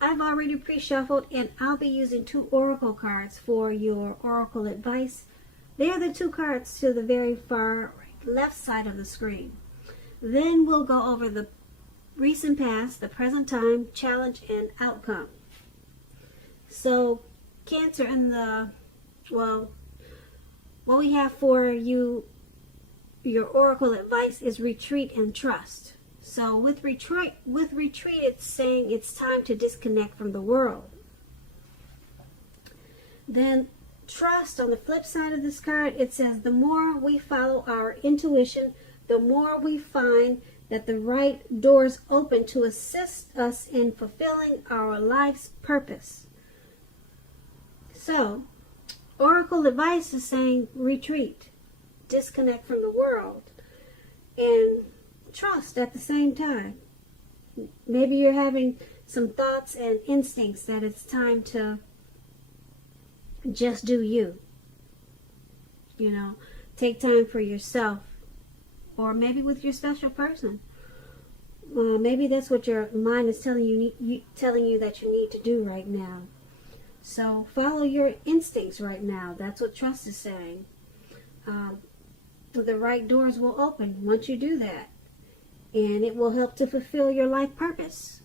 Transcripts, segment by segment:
I've already pre-shuffled, and I'll be using 2 oracle cards for your oracle advice. They are the 2 cards to the very far left side of the screen. Then we'll go over the recent past, the present time, challenge, and outcome. So, Cancer, in the, well, what we have for you, your oracle advice, is retreat and trust. So with retreat, it's saying it's time to disconnect from the world. Then trust, on the flip side of this card, it says the more we follow our intuition, the more we find that the right doors open to assist us in fulfilling our life's purpose. So, oracle advice is saying retreat, disconnect from the world, and trust at the same time. Maybe you're having some thoughts and instincts that it's time to just do you. You know, take time for yourself, or maybe with your special person. Maybe that's what your mind is telling you that you need to do right now. So follow your instincts right now. That's what trust is saying. The right doors will open once you do that, and it will help to fulfill your life purpose.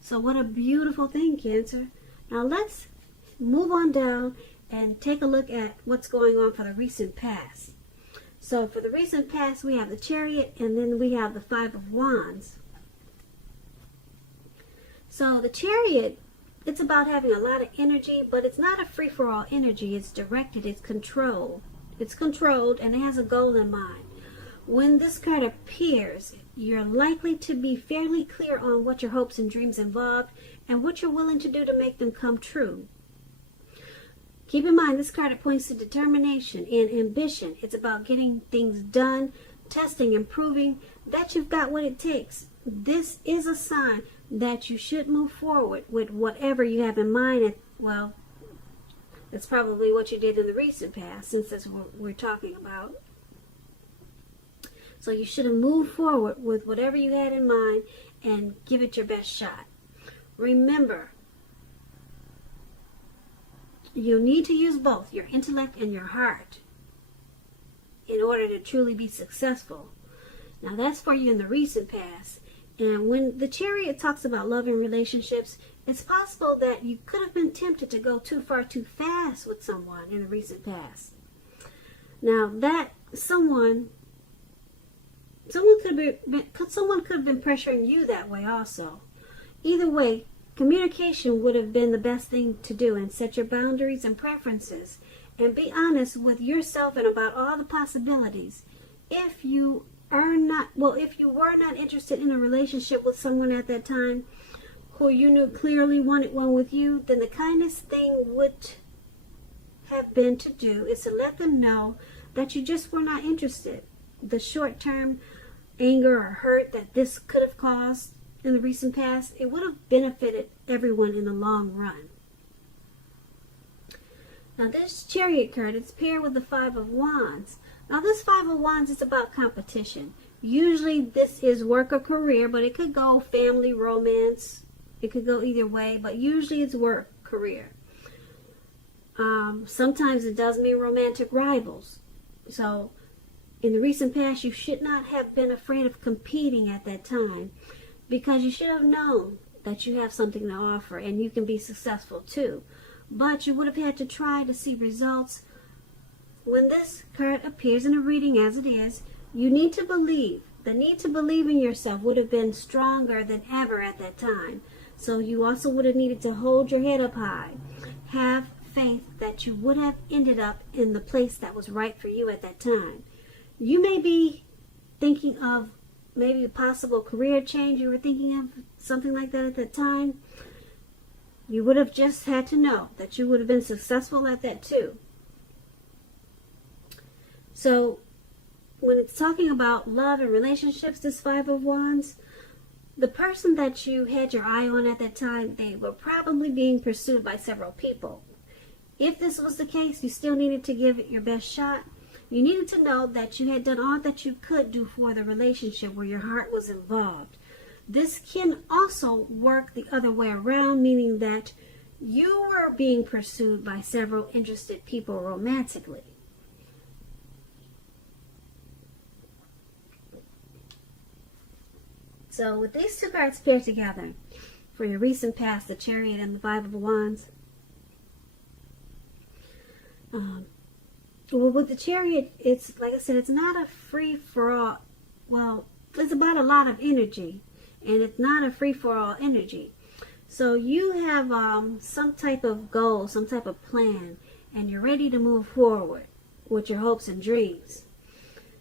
So what a beautiful thing, Cancer. Now let's move on down and take a look at what's going on for the recent past. So for the recent past, we have the Chariot, and then we have the 5 of Wands. So the Chariot, it's about having a lot of energy, but it's not a free-for-all energy. It's directed, it's controlled. It's controlled, and it has a goal in mind. When this card appears, you're likely to be fairly clear on what your hopes and dreams involve and what you're willing to do to make them come true. Keep in mind, this card, it points to determination and ambition. It's about getting things done, testing and proving that you've got what it takes. This is a sign that you should move forward with whatever you have in mind. Well, that's probably what you did in the recent past, since that's what we're talking about. So you should have moved forward with whatever you had in mind and give it your best shot. Remember, you need to use both your intellect and your heart in order to truly be successful. Now that's for you in the recent past. And when the Chariot talks about love and relationships, it's possible that you could have been tempted to go too far too fast with someone in the recent past. Now that someone could have been pressuring you that way also. Either way, communication would have been the best thing to do, and set your boundaries and preferences, and be honest with yourself and about all the possibilities. If you were not interested in a relationship with someone at that time who you knew clearly wanted one with you, then the kindest thing would have been to do is to let them know that you just were not interested. The short-term anger or hurt that this could have caused in the recent past, it would have benefited everyone in the long run. Now this Chariot card, it's paired with the 5 of Wands. Now this 5 of Wands is about competition. Usually this is work or career, but it could go family, romance. It could go either way, but usually it's work, career. Sometimes it does mean romantic rivals. So in the recent past, you should not have been afraid of competing at that time, because you should have known that you have something to offer and you can be successful too. But you would have had to try to see results. When this card appears in a reading as it is, you need to believe. The need to believe in yourself would have been stronger than ever at that time. So you also would have needed to hold your head up high. Have faith that you would have ended up in the place that was right for you at that time. You may be thinking of maybe a possible career change. You were thinking of something like that at that time. You would have just had to know that you would have been successful at that too. So when it's talking about love and relationships, this 5 of Wands, the person that you had your eye on at that time, they were probably being pursued by several people. If this was the case, you still needed to give it your best shot. You needed to know that you had done all that you could do for the relationship where your heart was involved. This can also work the other way around, meaning that you were being pursued by several interested people romantically. So with these two cards paired together, for your recent past, the Chariot and the Five of Wands, well, with the Chariot, it's, like I said, it's not a free-for-all. Well, it's about a lot of energy, and it's not a free-for-all energy. So you have some type of goal, some type of plan, and you're ready to move forward with your hopes and dreams.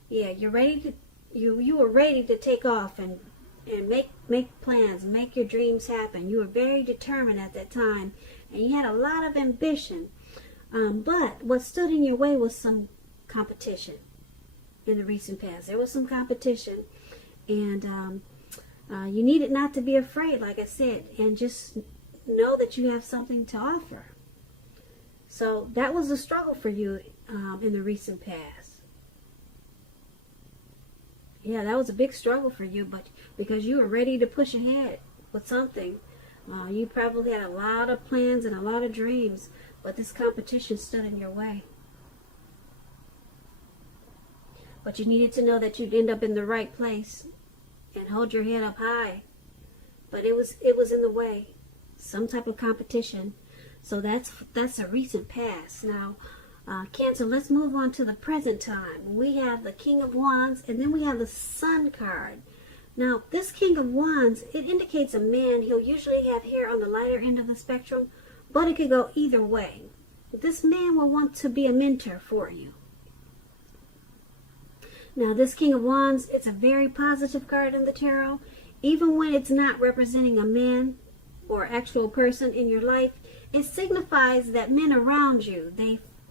Yeah, you're ready to, you were ready to take off and make plans, make your dreams happen. You were very determined at that time, and you had a lot of ambition. But what stood in your way was some competition in the recent past. There was some competition, and you needed not to be afraid, like I said, and just know that you have something to offer. So that was a struggle for you in the recent past. Yeah, that was a big struggle for you, but because you were ready to push ahead with something. You probably had a lot of plans and a lot of dreams, but this competition stood in your way. But you needed to know that you'd end up in the right place and hold your head up high. But it was in the way. Some type of competition. So that's a recent past. Now, Cancer, let's move on to the present time. We have the King of Wands, and then we have the Sun card. Now, this King of Wands, it indicates a man. He'll usually have hair on the lighter end of the spectrum, but it could go either way. This man will want to be a mentor for you. Now, this King of Wands, it's a very positive card in the tarot. Even when it's not representing a man or actual person in your life, it signifies that men around you,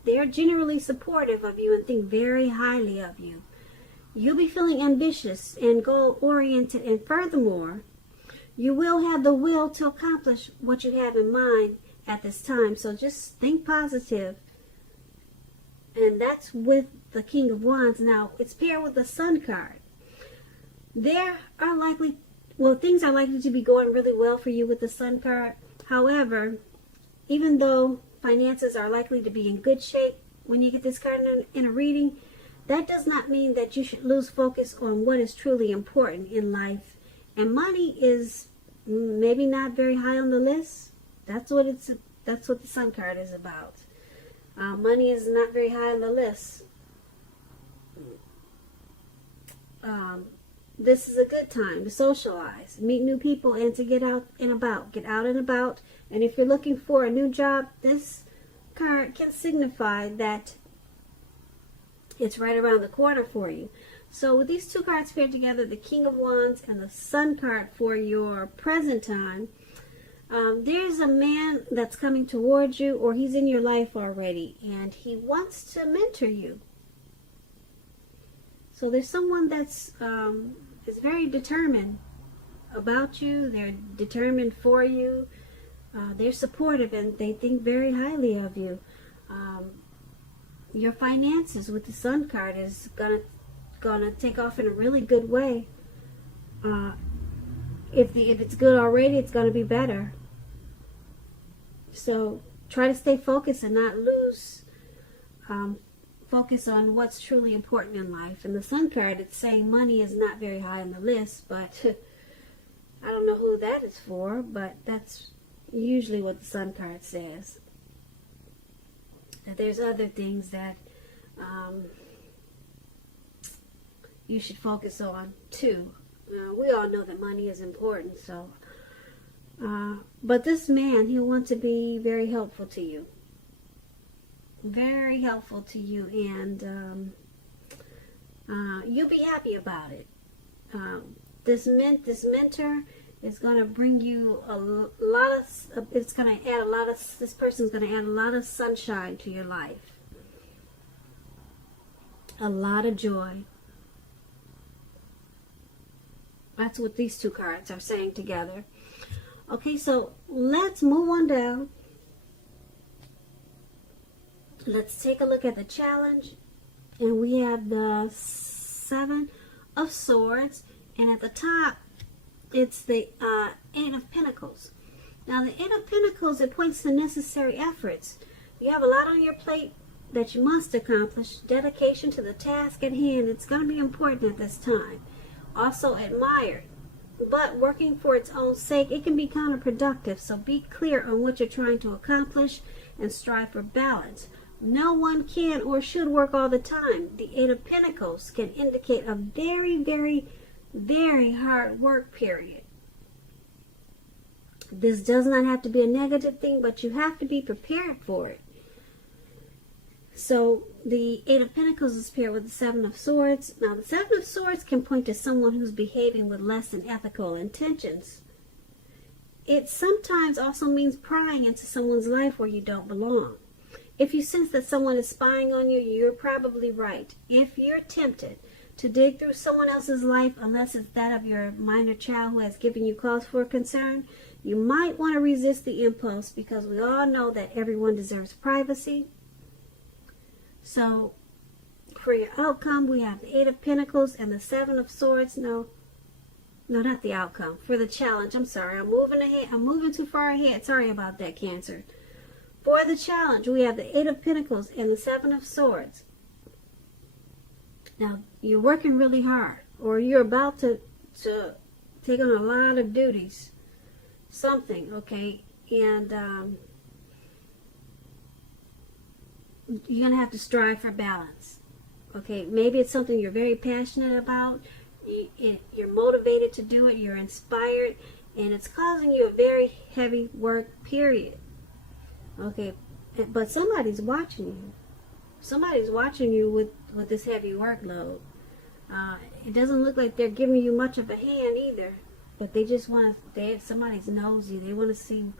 they're generally supportive of you and think very highly of you. You'll be feeling ambitious and goal-oriented, and furthermore, you will have the will to accomplish what you have in mind at this time. So just think positive. And that's with the King of Wands. Now, it's paired with the Sun card. Things are likely to be going really well for you with the Sun card. However, even though finances are likely to be in good shape when you get this card in a reading, that does not mean that you should lose focus on what is truly important in life. And money is maybe not very high on the list. That's what the Sun card is about. Money is not very high on the list. This is a good time to socialize, meet new people, and to get out and about. Get out and about. And if you're looking for a new job, this card can signify that it's right around the corner for you. So with these two cards paired together, the King of Wands and the Sun card for your present time, there's a man that's coming towards you, or he's in your life already, and he wants to mentor you. So there's someone that's is very determined about you. They're determined for you. They're supportive, and they think very highly of you. Your finances with the Sun card is gonna take off in a really good way. If it's good already, it's gonna be better. So try to stay focused and not lose focus on what's truly important in life. And the Sun card, it's saying money is not very high on the list, but I don't know who that is for, but that's usually what the Sun card says. That there's other things that you should focus on too. We all know that money is important, so but this man, he'll want to be very helpful to you. Very helpful to you, and you'll be happy about it. This mentor is going to bring you a lot of, it's going to add a lot of, this person's going to add a lot of sunshine to your life. A lot of joy. That's what these two cards are saying together. Okay, so let's move on down. Let's take a look at the challenge. And we have the 7 of Swords. And at the top it's the Eight of Pentacles. Now, the Eight of Pentacles, it points to necessary efforts. You have a lot on your plate that you must accomplish. Dedication to the task at hand. It's going to be important at this time. Also admired. But working for its own sake, it can be counterproductive. So be clear on what you're trying to accomplish and strive for balance. No one can or should work all the time. The Eight of Pentacles can indicate a very, very, very hard work period. This does not have to be a negative thing, but you have to be prepared for it. So the Eight of Pentacles is paired with the Seven of Swords. Now, the Seven of Swords can point to someone who's behaving with less than ethical intentions. It sometimes also means prying into someone's life where you don't belong. If you sense that someone is spying on you, you're probably right. If you're tempted to dig through someone else's life, unless it's that of your minor child who has given you cause for concern, you might want to resist the impulse, because we all know that everyone deserves privacy. So, for your outcome, we have the Eight of Pentacles and the Seven of Swords. No, not the outcome. For the challenge, I'm sorry. I'm moving ahead. I'm moving too far ahead. Sorry about that, Cancer. For the challenge, we have the Eight of Pentacles and the Seven of Swords. Now, you're working really hard, or you're about to take on a lot of duties. Something, okay? And you're going to have to strive for balance. Okay, maybe it's something you're very passionate about. You're motivated to do it. You're inspired. And it's causing you a very heavy work period. Okay, but somebody's watching you. Somebody's watching you with this heavy workload. It doesn't look like they're giving you much of a hand either. But they just want to, somebody's nosy. They want to see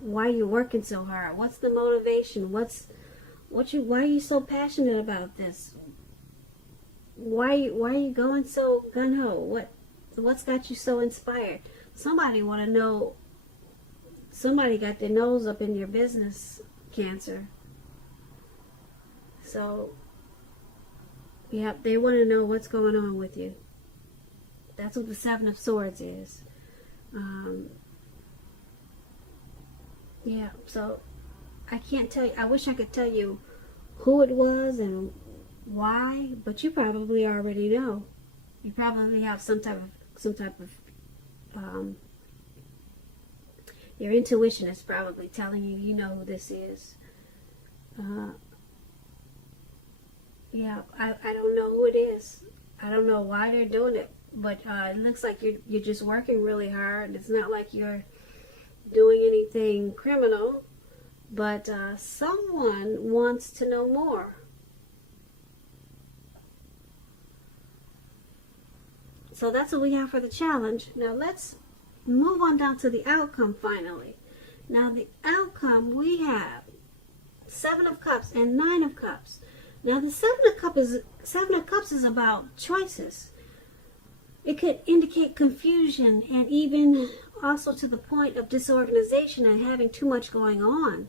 why you're working so hard. What's the motivation? Why are you so passionate about this? Why are you going so gung-ho? What's got you so inspired? Somebody want to know. Somebody got their nose up in your business, Cancer. So, yeah, they want to know what's going on with you. That's what the Seven of Swords is. Yeah, so I can't tell you. I wish I could tell you who it was and why, but you probably already know. You probably have some type of your intuition is probably telling you, you know who this is. Yeah, I don't know who it is. I don't know why they're doing it, but it looks like you're just working really hard. It's not like you're doing anything criminal, but someone wants to know more. So that's what we have for the challenge. Now let's move on down to the outcome finally. Now the outcome, we have Seven of Cups and Nine of Cups. Now the Seven of Cups is about choices. It could indicate confusion and even also to the point of disorganization and having too much going on.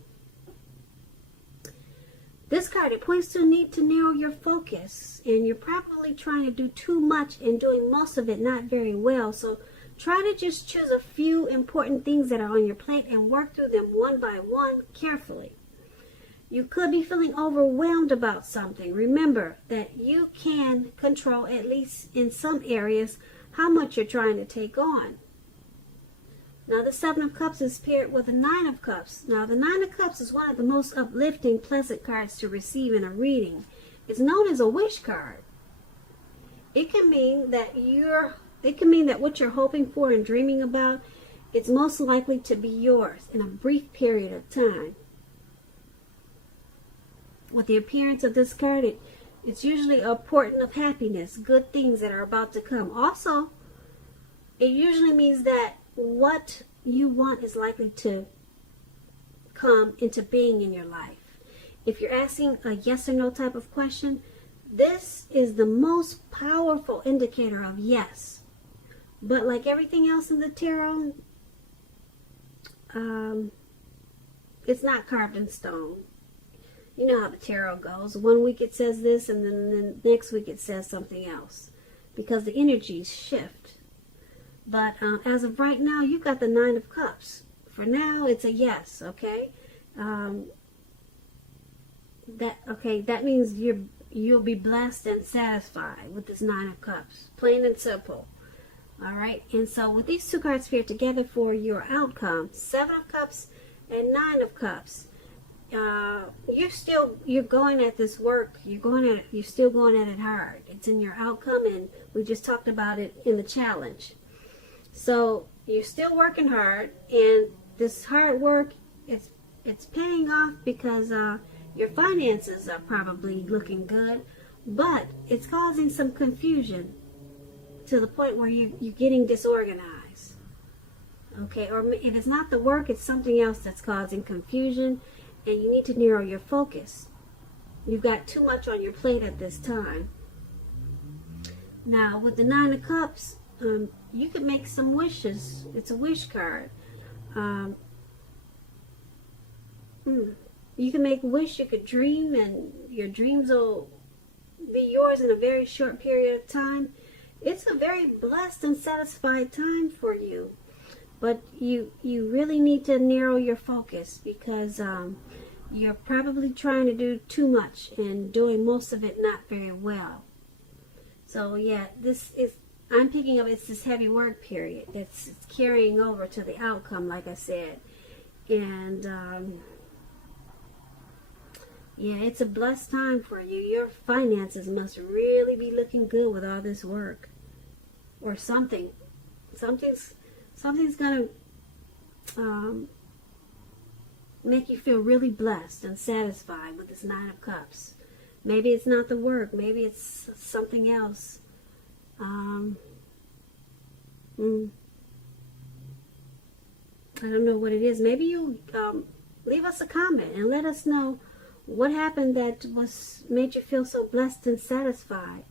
This card, it points to a need to narrow your focus, and you're probably trying to do too much and doing most of it not very well. So try to just choose a few important things that are on your plate and work through them one by one carefully. You could be feeling overwhelmed about something. Remember that you can control, at least in some areas, how much you're trying to take on. Now the Seven of Cups is paired with the Nine of Cups. Now the Nine of Cups is one of the most uplifting, pleasant cards to receive in a reading. It's known as a wish card. It can mean that what you're hoping for and dreaming about, it's most likely to be yours in a brief period of time. With the appearance of this card, it's usually a portent of happiness, good things that are about to come. Also, it usually means that what you want is likely to come into being in your life. If you're asking a yes or no type of question, this is the most powerful indicator of yes. But like everything else in the tarot, it's not carved in stone. You know how the tarot goes. One week it says this, and then the next week it says something else. Because the energies shift. But as of right now, you've got the Nine of Cups. For now, it's a yes, okay? That means you'll be blessed and satisfied with this Nine of Cups. Plain and simple. All right? And so with these two cards here together for your outcome, Seven of Cups and Nine of Cups, you're going at this work. You're still going at it hard. It's in your outcome, and we just talked about it in the challenge. So you're still working hard, and this hard work, it's paying off because your finances are probably looking good, but it's causing some confusion to the point where you're getting disorganized. Okay, or if it's not the work, it's something else that's causing confusion, and you need to narrow your focus. You've got too much on your plate at this time. Now, with the Nine of Cups, you could make some wishes. It's a wish card. You can make a wish, you could dream, and your dreams will be yours in a very short period of time. It's a very blessed and satisfied time for you. But you really need to narrow your focus because you're probably trying to do too much and doing most of it not very well. So yeah, I'm picking up it's this heavy work period that's carrying over to the outcome, like I said. And yeah, it's a blessed time for you. Your finances must really be looking good with all this work. Or something's going to make you feel really blessed and satisfied with this Nine of Cups. Maybe it's not the work. Maybe it's something else. I don't know what it is. Maybe you leave us a comment and let us know what happened that made you feel so blessed and satisfied.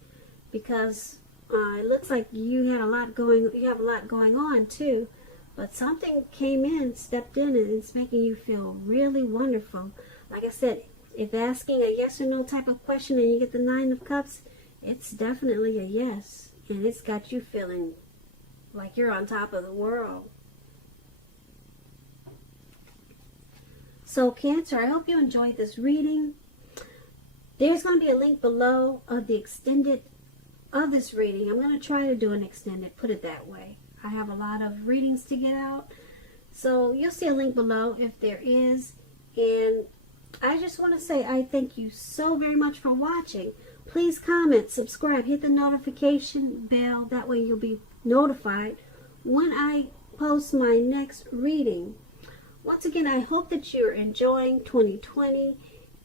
Because it looks like you have a lot going on too. But something came in, stepped in, and it's making you feel really wonderful. Like I said, if asking a yes or no type of question and you get the Nine of Cups, it's definitely a yes. And it's got you feeling like you're on top of the world. So Cancer, I hope you enjoyed this reading. There's going to be a link below of the extended of this reading. I'm going to try to do an extended, put it that way. I have a lot of readings to get out. So you'll see a link below if there is. And I just want to say I thank you so very much for watching. Please comment, subscribe, hit the notification bell. That way you'll be notified when I post my next reading. Once again, I hope that you're enjoying 2020.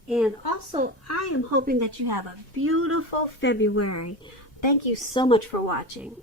And also, I am hoping that you have a beautiful February. Thank you so much for watching.